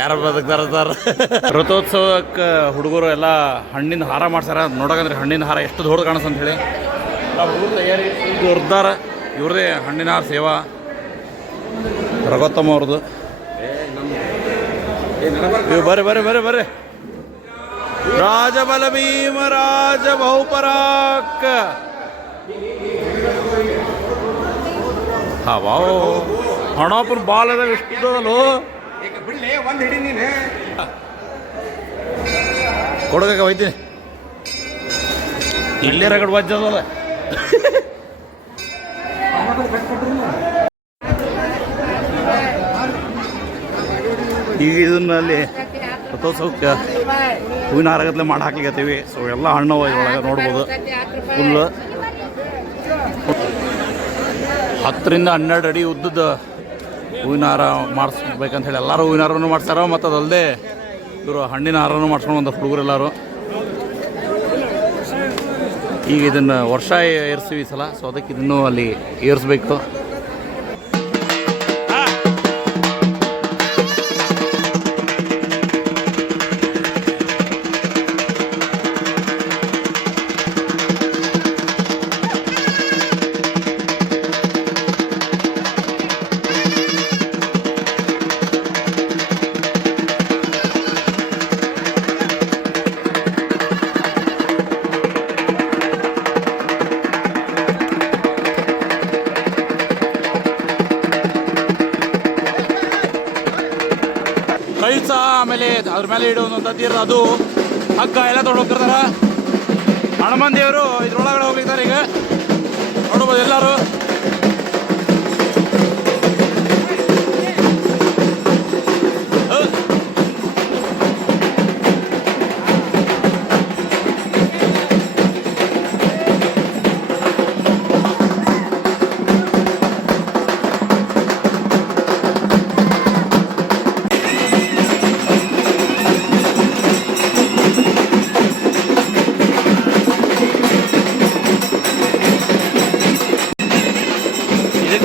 ಯಾರು ಬದುಕ್ತಾರ ಸರ್. ರಥೋತ್ಸವಕ್ಕೆ ಹುಡುಗರು ಎಲ್ಲ ಹಣ್ಣಿನ ಹಾರ ಮಾಡ್ಸಾರ. ನೋಡಕಂದ್ರೆ ಹಣ್ಣಿನ ಹಾರ ಎಷ್ಟು ದೊಡ್ಡ ಕಾಣಿಸ್ ಅಂತ ಹೇಳಿ ಹುಡುಗರು ತಯಾರಿ ಇರ್ತಾರ. ಇವ್ರದೇ ಹಣ್ಣಿನ ಹಾರ ಸೇವಾ ರಘೋತ್ತಮ ಅವ್ರದ್ದು. ಬರ್ರಿ ಬರ್ರಿ ಬರ್ರಿ ಬರ್ರಿ. ರಾಜಬಲ ಭೀಮ ರಾಜ ಬಹುಪರಾಕ್. ಹಾ ವಾವ್, ಹಣಪುರ ಬಾಲ್ ಅದ ಎಷ್ಟಿದ್ದದಲ್ಲೋ. ಕೊಡಗ ಹೋಯ್ತೀನಿ ಇಲ್ಲೇ ರಗಡ್ ವಜ್ಜದಲ್ಲ. ಈಗ ಇದನ್ನ ಅಲ್ಲಿ ರಥೋತ್ಸವಕ್ಕೆ ಹೂವಿನ ಹಾರಗತ್ಲೆ ಮಾಡಿ ಹಾಕ್ಲಿಕತ್ತೀವಿ. ಸೊ ಎಲ್ಲ ಹಣ್ಣು ಇದ್ರೊಳಗೆ ನೋಡ್ಬೋದು. ಫುಲ್ 10 ರಿಂದ 12 ಅಡಿ ಉದ್ದದ ಹೂವಿನ ಹಾರ ಮಾಡಿಸ್ಬೇಕಂತ ಹೇಳಿ ಎಲ್ಲರೂ ಹೂವಿನ ಹಾರನೂ ಮಾಡ್ಸಾರ. ಮತ್ತು ಅದಲ್ಲದೆ ಇವರು ಹಣ್ಣಿನ ಹಾರನೂ ಮಾಡ್ಸ್ಕೊಂಡು ಬಂದ ಹುಡುಗರೆಲ್ಲರೂ. ಈಗ ಇದನ್ನು ವರ್ಷ ಏರಿಸ್ತೀವಿ ಈ ಸಲ. ಸೊ ಅದಕ್ಕೆ ಇದನ್ನು ಅಲ್ಲಿ ಏರಿಸ್ಬೇಕು. ಕೈಸ ಆಮೇಲೆ ಅದ್ರ ಮೇಲೆ ಇಡೋದು ತತ್ತೀರ ಅದು ಹಗ್ಗ ಎಲ್ಲ ತೊಗೊಂಡೋಗ್ತಿರ್ತಾರ. ಹನುಮನ್ ದೇವರು ಇದ್ರೊಳಗಡೆ ಹೋಗ್ಲಿದ್ದಾರೆ. ಈಗ ನೋಡ್ಬೋದು ಎಲ್ಲರೂ.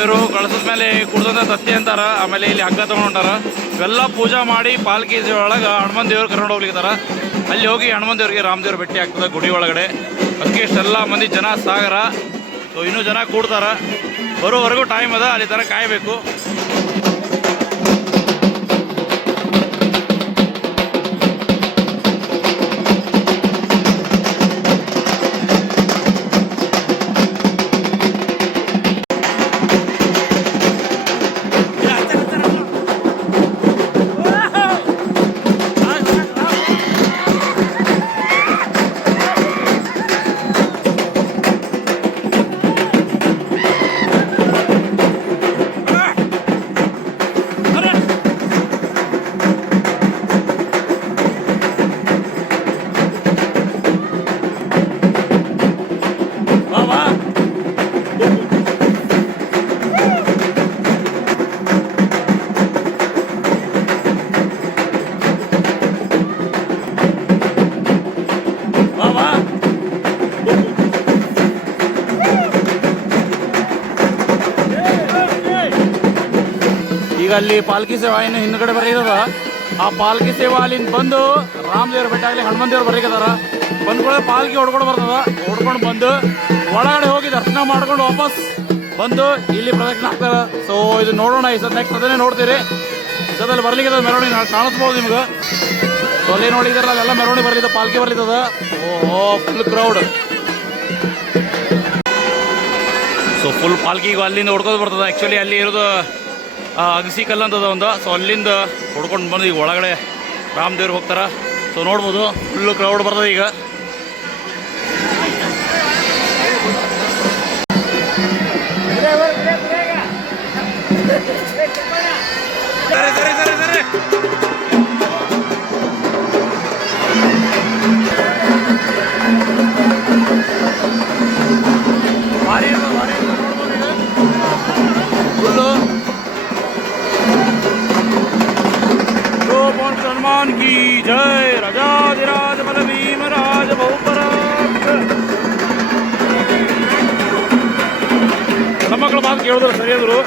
ಇವರು ಕಳಸದ ಮೇಲೆ ಕುಡ್ದಂಥ ತತ್ತಿ ಅಂತಾರ. ಆಮೇಲೆ ಇಲ್ಲಿ ಹಗ್ಗ ತೊಗೊಂಡಾರ. ಇವೆಲ್ಲ ಪೂಜಾ ಮಾಡಿ ಪಾಲ್ಕಿ ಒಳಗೆ ಹನುಮನ್ ದೇವ್ರು ಕರ್ಕೊಂಡು ಹೋಗ್ಲಿಕ್ತಾರ. ಅಲ್ಲಿ ಹೋಗಿ ಹನುಮನ್ ದೇವ್ರಿಗೆ ರಾಮದೇವ್ರು ಭೇಟಿ ಆಗ್ತದೆ ಗುಡಿ ಒಳಗಡೆ. ಅದಕ್ಕೆ ಇಷ್ಟೆಲ್ಲ ಮಂದಿ ಜನ ಸಾಗರ. ಸೊ ಇನ್ನೂ ಜನ ಕೂಡ್ತಾರ. ಬರೋವರೆಗೂ ಟೈಮ್ ಅದ, ಅಲ್ಲಿ ಥರ ಕಾಯಬೇಕು. ಈಗ ಅಲ್ಲಿ ಪಾಲ್ಕಿ ಸೇವಾ ಏನು ಹಿಂದ್ಗಡೆ ಬರೀತದ, ಆ ಪಾಲ್ಕಿ ಸೇವಾ ಅಲ್ಲಿಂದ ಬಂದು ರಾಮದೇವ್ರ ಬೆಟ್ಟ ಆಗಲಿ ಹನುಮನ್ ದೇವ್ರು ಬರೀಕದಾರ. ಬಂದ್ಕೊಳ್ಳೆ ಪಾಲ್ಕಿ ಹೊಡ್ಕೊಂಡು ಬರ್ತದ. ಹೊಡ್ಕೊಂಡು ಬಂದು ಒಳಗಡೆ ಹೋಗಿ ದರ್ಶನ ಮಾಡ್ಕೊಂಡು ವಾಪಸ್ ಬಂದು ಇಲ್ಲಿ ಪ್ರದಕ್ಷಿಣೆ ಹಾಕ್ತಾರೆ. ಸೊ ಇದು ನೋಡೋಣ. ಈ ಸಲ ನೆಕ್ಸ್ಟ್ ಅದನ್ನೇ ನೋಡ್ತೀರಿ. ಸದಲ್ಲಿ ಬರ್ಲಿಕ್ಕೆ ಮೆರವಣಿಗೆ ಕಾಣಿಸ್ಬೋದು ನಿಮ್ಗೆ. ಸೊ ಅಲ್ಲಿ ನೋಡಿದಾರಲ್ಲ ಅಲ್ಲೆಲ್ಲ ಮೆರವಣಿಗೆ ಬರ್ಲಿದೆ, ಪಾಲ್ಕಿ ಬರ್ಲಿತ್ತದ. ಓ ಫುಲ್ ಕ್ರೌಡ್. ಸೊ ಫುಲ್ ಪಾಲ್ಕಿಗೆ ಅಲ್ಲಿಂದ ಹೊಡ್ಕೊಂಡು ಬರ್ತದೆ. ಆ್ಯಕ್ಚುಲಿ ಅಲ್ಲಿ ಇರೋದು ಅಗಸಿ ಕಲ್ಲು ಅಂತದ ಒಂದು. ಸೊ ಅಲ್ಲಿಂದ ಹೊಡ್ಕೊಂಡು ಬಂದು ಈಗ ಒಳಗಡೆ ರಾಮದೇವ್ರಿಗೆ ಹೋಗ್ತಾರೆ. ಸೊ ನೋಡ್ಬೋದು ಫುಲ್ಲು ಕ್ರೌಡ್ ಬರ್ತದೆ ಈಗ. ಸರಿ ಸರಿ ಸರಿ ಸರಿ ಭಾರಿ ಭಾರಿ ಫುಲ್ಲು हनुमान की जय. राजाधिराज बल भीम राज बहुपराक. ನಮ್ಮ ಮಕ್ಕಳು ಮಾತು ಕೇಳಿದ್ರು ಸರಿಯಾದ್ರು.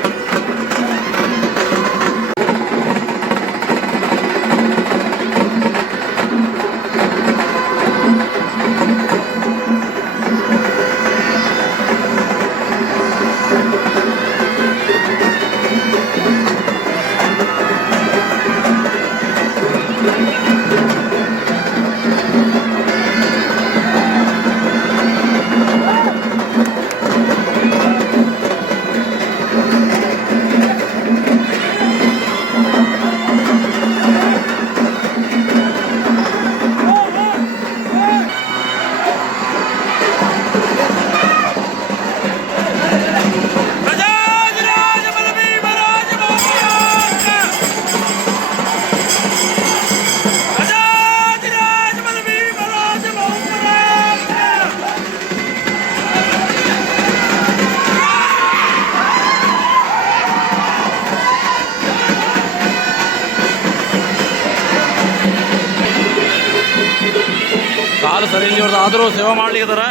ಆದರೂ ಸೇವಾ ಮಾಡ್ಲಿಕ್ಕಿದಾರ.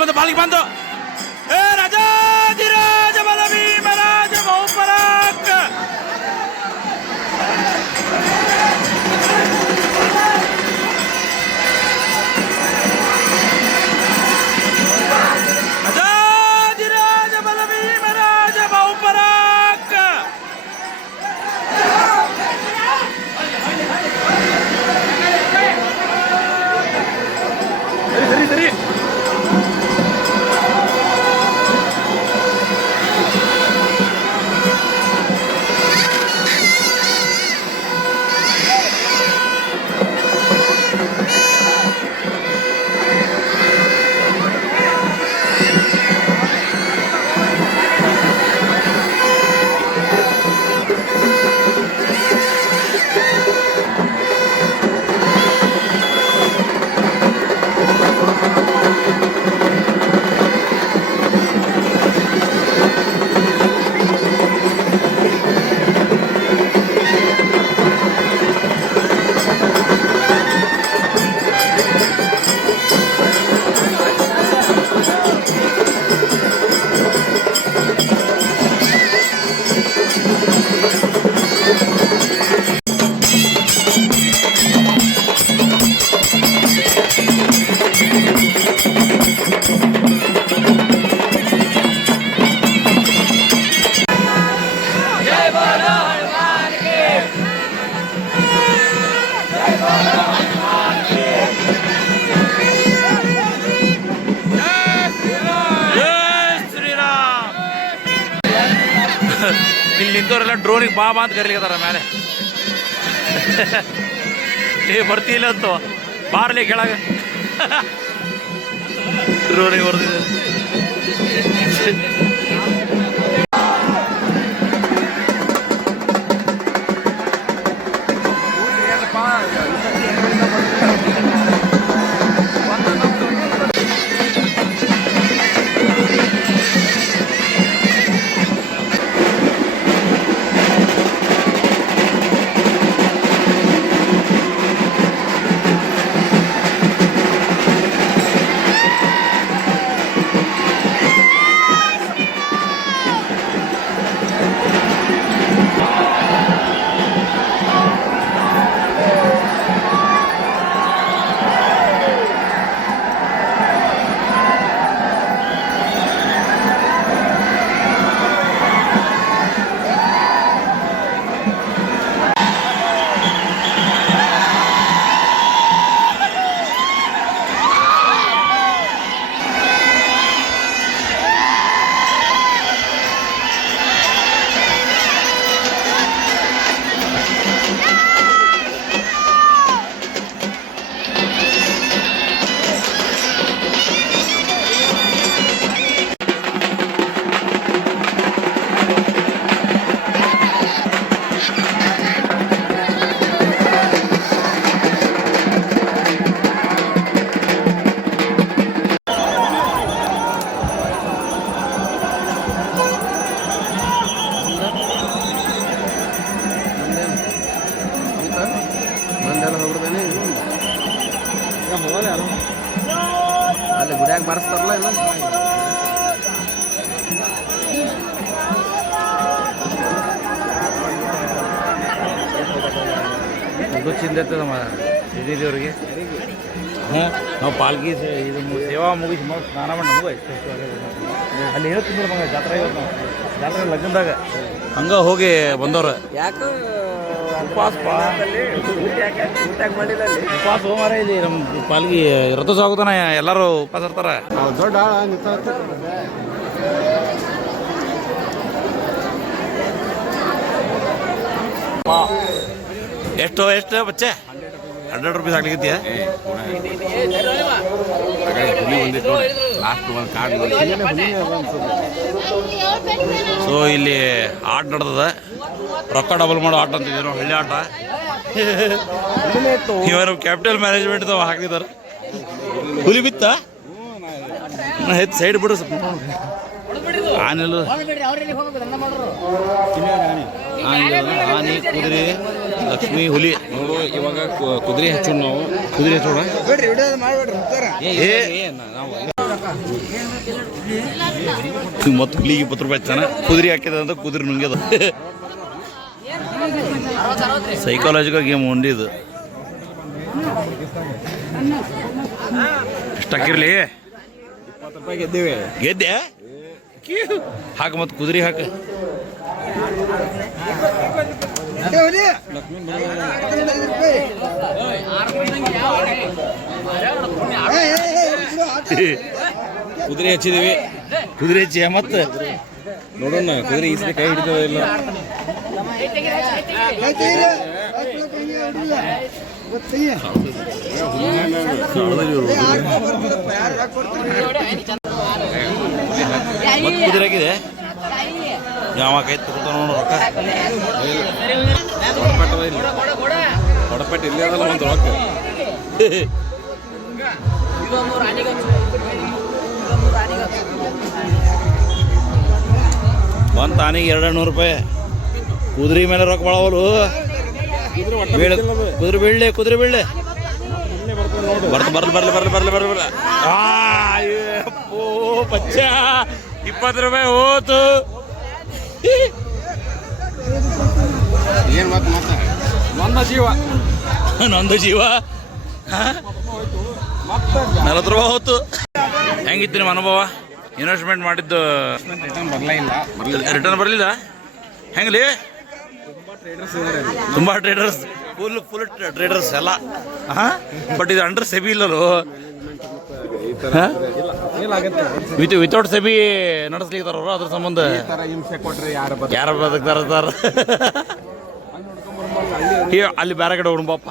ಬಂದು ಪಾಲಿಗೆ ಬಂದು ಏ ರಾಜಾಧಿರಾಜ ಬಲ ಭೀಮರಾಜ ಬಹುಪರಾಕ್. ರಾಜಾಧಿರಾಜ ಬಲ ಭೀಮರಾಜ ಬಹುಪರಾಕ್. ಸರಿ ಇಲ್ಲಿ ನಿಂತವರೆಲ್ಲ ಡ್ರೋನಿಗೆ ಬಾ ಅಂತ ಕರೀಲಿಕತ್ತಾರ ಮೇಲೆ. ಏ ಬರ್ತಿಲ್ಲ ಅಂತ ಬಾರ್ಲಿ ಕೆಳಗ ಡ್ರೋನಿಗೆ ಬರ್ತಿದ್ದೆ. ಅಲ್ಲಿ ಗುಡಿಯಾಗ ಬಾರಿಸ್ತಾರಲ್ಲ ಇಲ್ಲ ಅದು ಚಿಂತೆ ನಮ್ಮ ಹಿರಿದೇವ್ರಿಗೆ. ಹ್ಞೂ ನಾವು ಪಾಲ್ಗಿ ಇದು ಸೇವಾ ಮುಗಿಸಿ ಸ್ನಾನ ಮಾಡಿ ನಮಗೂ ಅಲ್ಲಿ ಏನೋ ತಿಂದ್ರೆ ಮಗ ಜಾತ್ರೆ ಇವತ್ತು ನಾವು ಜಾತ್ರೆ ಲಗ್ನದಾಗ ಹಂಗೆ ಹೋಗಿ ಬಂದವ್ರು. ಯಾಕೆ ಉಪವಾಸ ಉಪವಾಸ ಹೋಮಾರ ಇಲ್ಲಿ ನಮ್ಮ ಪಾಲ್ಗಿ ರಥೋತ್ಸವ ಎಲ್ಲರೂ ಉಪವಾಸ ಇರ್ತಾರೆ. ದೊಡ್ಡ ಎಷ್ಟು ಬಚ್ಚೆ 100 ರೂಪೀಸ್ ಆಗ್ಲಿಕ್ಕೆ ಸೊ ಇಲ್ಲಿ ಆಟ ನಡೆದದ. ರೊಕ್ಕ ಡಬಲ್ ಮಾಡೋ ಆಟ ಅಂತಿದ್ರು ಹಳ್ಳಿ ಆಟ. ಇವರು ಕ್ಯಾಪಿಟಲ್ ಮ್ಯಾನೇಜ್ಮೆಂಟ್ ಹಾಕಿದ್ದಾರೆ. ಹುಲಿ ಬಿತ್ತ ಹೆಚ್ಚು ಸೈಡ್ ಬಿಡು ಸ್ವಲ್ಪ ಆನೆಲು ಆನೆ ಕುದುರೆ ಲಕ್ಷ್ಮಿ ಹುಲಿ ನೋಡು ಇವಾಗ ಕುದುರೆ ಹಚ್ಚೋಣ ನಾವು. ಕುದುರೆ ಹಚ್ಚೋಣ ಮತ್ತು ಹುಲಿಗೆ 20 ರೂಪಾಯಿ ಹಚ್ಚಾನ. ಕುದುರೆ ಹಾಕಿದ ಅಂತ ಕುದುರೆ ನುಂಗ್ಯದ. ಸೈಕಾಲಜಿಕಲ್ ಗೇಮ್ ಹೊಂದಿದ್ದು ಎಷ್ಟಾಕಿರ್ಲಿ 20 ರೂಪಾಯಿ ಗೆದ್ದೇವೆ. ಗೆದ್ದೆ ಹಾಕ ಮತ್ತು ಕುದುರೆ ಹಾಕ. ಕುದುರೆ ಹಚ್ಚಿದೀವಿ. ಕುದುರೆ ಹಚ್ಚಿ ಮತ್ತೆ ನೋಡೋಣ ಕುದುರೆ ಈಸಲಿ ಕೈ ಹಿಡಿತದ ಇಲ್ಲ. ಮತ್ತೆ ಕುದುರೆ ಹಾಕಿದೆ ಯಾವ ಕೈ ತಗೋತಾನ ನೋಡು ರೊಕ್ಕ. ಹೊಡಪೆಟ್ಟು ಇಲ್ಲಿ ಅದಲ್ಲ ಒಂದು ರೊಕ್ಕ. ಒಂದು ತಾನಿಗೆ 200 ರೂಪಾಯಿ. ಕುದುರೆ ಮೇಲೆ ರೊಕ್ಕ ಬಾಳವಲು. ಕುದುರೆ ಬೀಳ್ಳೆ ಕುದುರೆ ಬೀಳ್ಳೆ ಬರ್ಲಿ. ಅಯ್ಯಪ್ಪೋ ಬಚ್ಚ 20 ರೂಪಾಯಿ ಹೋತು. ಏನು ಮತ್ತೆ ನನ್ನ ಜೀವ ನಂದು ಜೀವ 40 ರೂಪಾಯಿ ಹೋತು. ಹೆಂಗಿತ್ತು ನಿಮ್ಮ ಅನುಭವ? ಇನ್ವೆಸ್ಟ್ಮೆಂಟ್ ಮಾಡಿದ್ದು ರಿಟರ್ನ್ ಬರಲಿಲ್ಲ. ಹೆಂಗಲಿ? ತುಂಬ ಟ್ರೇಡರ್ಸ್ ಫುಲ್ ಟ್ರೇಡರ್ಸ್ ಎಲ್ಲ. ಬಟ್ ಇದು ಅಂಡರ್ ಸೆಬಿ ಇಲ್ಲಲು. ವಿತೌಟ್ ಸೆಬಿ ನಡೆಸ್ಲಿಕ್ತಾರ ಅದ್ರ ಸಂಬಂಧ ಯಾರು ಬದುಕ್ತಾರ ಅಲ್ಲಿ ಬೇರೆ ಕಡೆ ಹೋಗ್ಬಪ್ಪ.